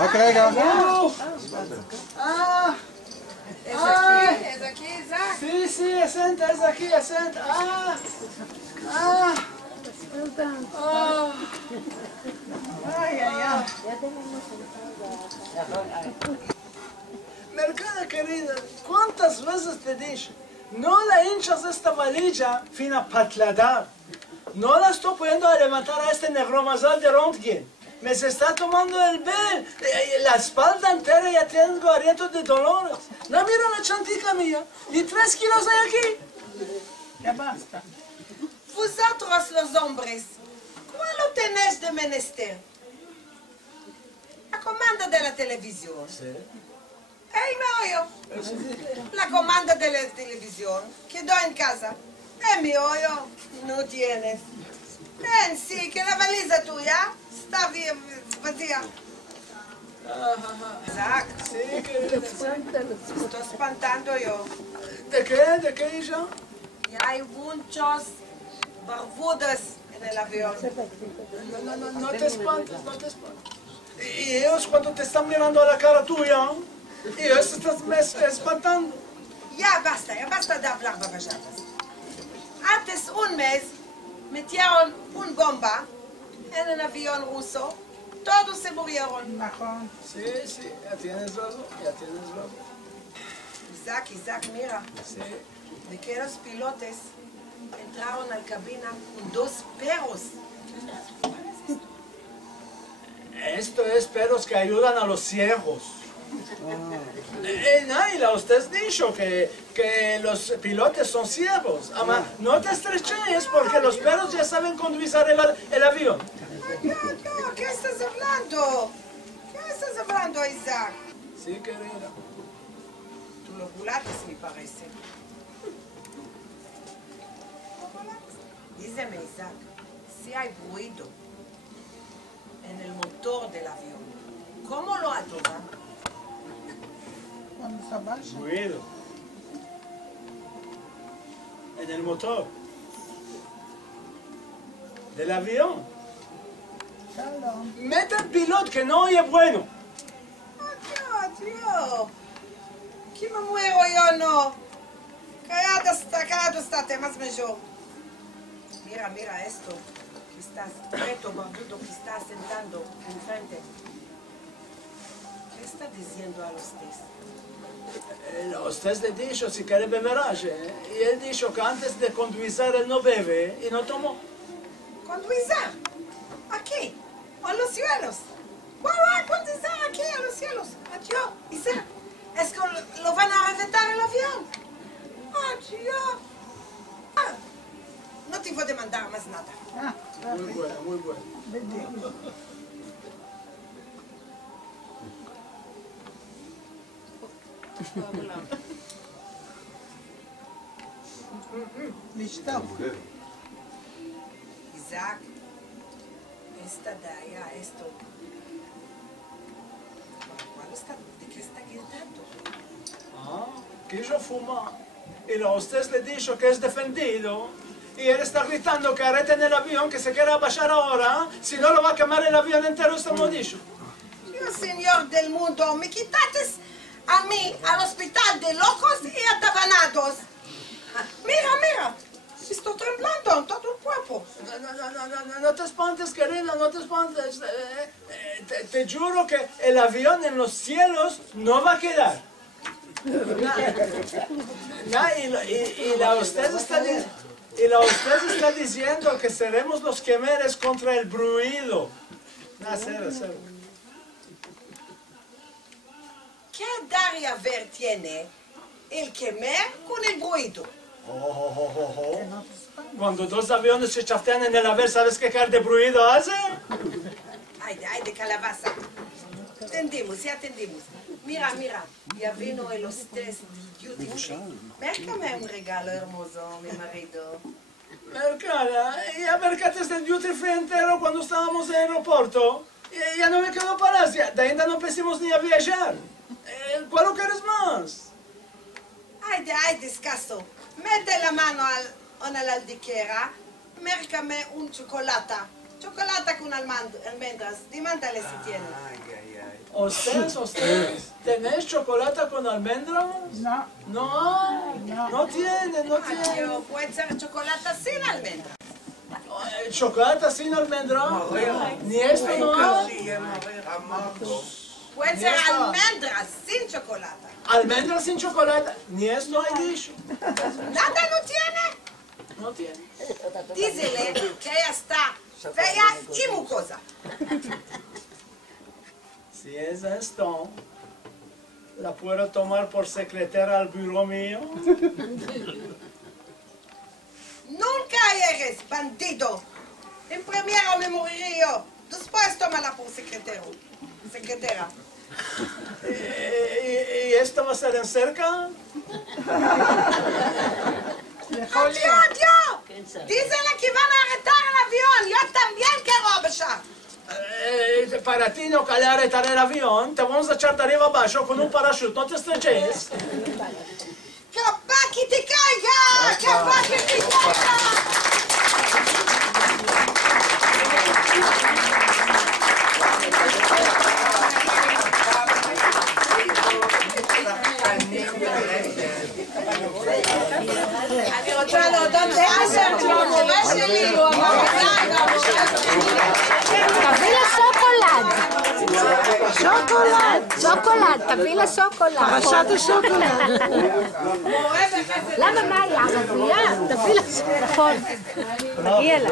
רק רגע. Es aquí, Isaac. Sí, asenta, es aquí, asenta. Mercado querida, ¿cuántas veces te dije? No la hinchas esta valija fina patladar. No la estoy pudiendo levantar a este negromazal de Röntgen. Me se está tomando el bel. La espalda entera ya tengo arientos de dolores. No, mira la chantica mía. Y 3 kilos hay aquí. Ya basta. Vosotros los hombres, ¿cuál lo tenéis de menester? La comanda de la televisión. Sí. ¡Ey, me oyo! La comanda de la televisión quedó en casa. Mi oyo, no tienes. Ven, sí, que la valija tuya está bien vacía. Isaac, Sí, querida. estoy espantando yo. ¿De qué? ¿De qué, hija? Y hay muchos barbudos en el avión. No te espantes, no te espantes. Y ellos cuando te están mirando a la cara tuya, ellos te están espantando. Ya basta de hablar babajadas. Antes un mes metieron una bomba en el avión ruso. Todos se murieron. Sí, ya tienes razón, Isaac, mira. Sí. De que los pilotos entraron a la cabina con 2 perros. Esto es perros que ayudan a los ciegos. Naila, usted ha dicho que los pilotos son ciegos. Ama, no te estreches porque los perros ya saben conducir el avión. No, ¿qué estás hablando? ¿Qué estás hablando, Isaac? Sí, querida. Tú lo volates, me parece. Dígame, Isaac, si hay ruido en el motor del avión, ¿cómo lo atoman? Cuando se abaixa. Ruido. En el motor. Del avión. Shalom. Mete el piloto que no oye bueno. Dios. Que me muero yo, no. Callado estate, más mejor. Mira esto. Que estás preto, barbudo, que estás sentando enfrente. ¿Qué está diciendo a los test? Usted le dijo si quiere beber y él dijo que antes de conducir él no bebe y no tomó. Conducir. Aquí. A los cielos. Conducir aquí a los cielos. Adiós. Isaac. Es que lo van a reventar el avión. Adiós. No te voy a demandar más nada. Muy bueno, muy bueno. לשטוף. Isaac, esta de allá, esto. ¿De qué está gritando? Que yo fuma. Y usted le dijo que es defendido. Y él está gritando que arrete en el avión, que se quiere bajar ahora. Si no, lo va a quemar el avión entero, estamos dicho. Dios, Señor del mundo, me quitaste a mí al hospital de locos y atabanados. Mira. Estoy temblando en todo el cuerpo. No te espantes, querida, no te espantes. Te juro que el avión en los cielos no va a quedar. Y la usted está diciendo que seremos los quemeres contra el ruido. Cero. ¿Qué dar y haber tiene el quemer con el ruido? Cuando 2 aviones se chaftean en el avión, ¿sabes qué cara de ruido hace? Ay, de calabaza. Atendimos. Mira, ya vino el hostess duty free. Mércame un regalo hermoso, mi marido. Mercada, ya mercaste el duty free entero cuando estábamos en el aeropuerto. Ya no me quedó palacia, de ahí no empezamos ni a viajar. ¿Cuál lo quieres más? Ay, descaso. mette la mano nell'aldichiera, mercame un cioccolata. Cioccolata con almendras. Dímantale si tiene. ¿Ustedes, ¿tenés chocolate con almendras? No. No tiene. Pero puede ser chocolate sin almendras. ¿Chocolate sin almendras? Ni esto no. Puede ser almendras sin chocolate. Almendras sin chocolate, ni esto hay dicho. ¿Nada no tiene? No tiene. Dísele que ella está fea y mucosa. Si es esto, ¿la puedo tomar por secretaria al buró mío? Nunca eres bandido. En primero me moriré yo. Después tómala por secretaria. ¿Y esto va a ser en cerca? Adiós. Dísele que van a arrestar el avión. Yo también quiero avisar. Para ti no calar retar el avión, te vamos a echar de arriba abajo con un parachute, no te estreches. ¡Capaz que te caiga! ¡Capaz que te caiga! אני רוצה להודות לאשר, המורה שלי, הוא המרוקאי, תביא לה שוקולד, תביא לה שוקולד. פרשת השוקולד. למה, מה, היא ערבייה? תביא לה שוקולד. נכון, מגיע לה.